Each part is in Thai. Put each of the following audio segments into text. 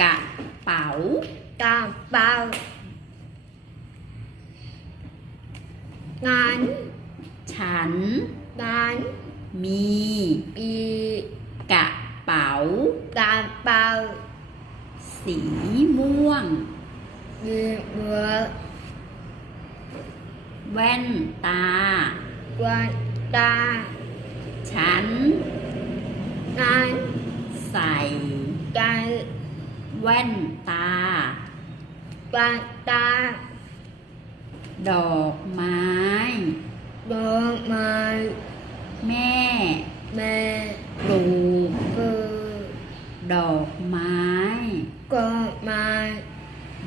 กระเป๋ากระเป๋างั้นฉันงั้นมีปีกระเป๋ากระเป๋าสีม่วงดีเบือแว่นตาวันตา ฉันงั้นใส่กัน แว่นตาวันตาดอกไม้ ดอกไม้แม่แม่ปลูกคือดอกไม้ก็ไม้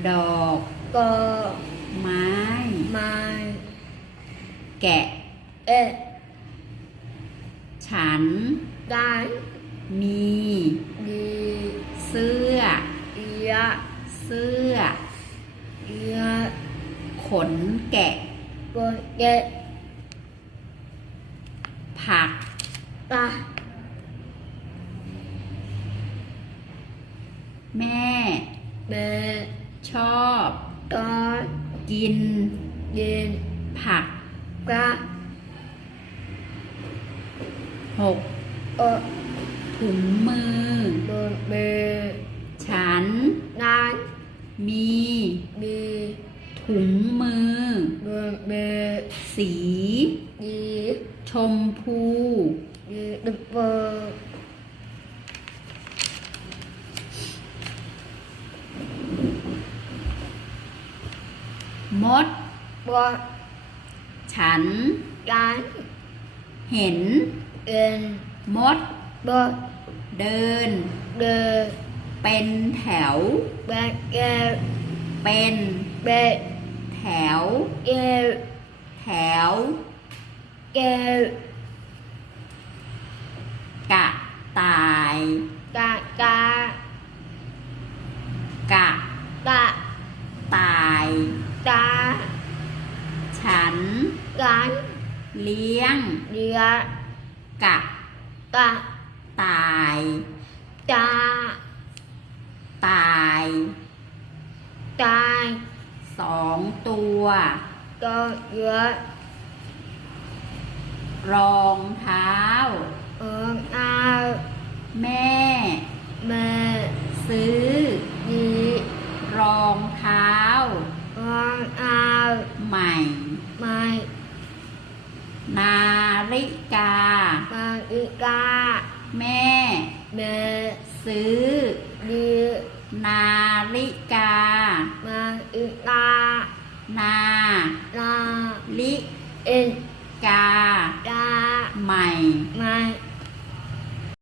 ดอกก็ไม้ ไม้แกะ เอ๊ะฉันกัน ขนแกะบนเกะผักตาแม่แม่ชอบตอนกินเย็นผักกะหกเออถุงมือบนเบฉันนั้นมีดี ถุงมือบนเบสีดีชมพูดีดึกเบอร์มดบอฉันกันเห็น เอ็นมดบอเดินเดอเป็นแถว แบกเกลเป็น เบ แถวเกลแถวเกลกะต่าย กะกะกะกะต่ายตาฉัน กันเลี้ยงเดียกะกะต่ายตาตาย ตาย สองตัวก็เยอะรองเท้า เอิงเอาแม่แม่ซื้อ ดีรองเท้าเอิงเอาใหม่ ไม่นาฬิกา มาอีกาแม่แม่ซื้อ ลิ เอ็นกา ดา ใหม่ ไม่